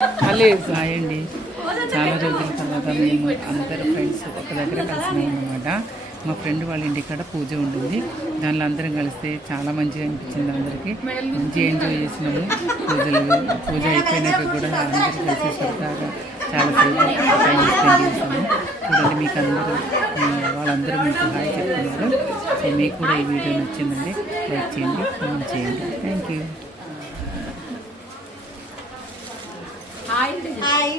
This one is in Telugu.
హాయ్ అండి. చాలా రోజుల తర్వాత మేము అందరు ఫ్రెండ్స్ ఒక దగ్గర కలిసినాం అనమాట. మా ఫ్రెండ్ వాళ్ళ ఇంటికాడ పూజ ఉంటుంది. దానిలో అందరం కలిస్తే చాలా మంచిగా అనిపించింది. అందరికీ మంచిగా ఎంజాయ్ చేసినాము. పూజ అయిపోయినాక కూడా అందరూ కలిసి సరదాగా చాలాసేపు టైం స్పెండ్ చేసాము. చూడండి, మీకు అందరూ వాళ్ళందరూ మీకు హాయ్ చెప్తున్నారు. సో మీకు కూడా ఈ వీడియో నచ్చిందండి. లైక్ చేయండి, కామెంట్ చేయండి. Thank you. హాయ్.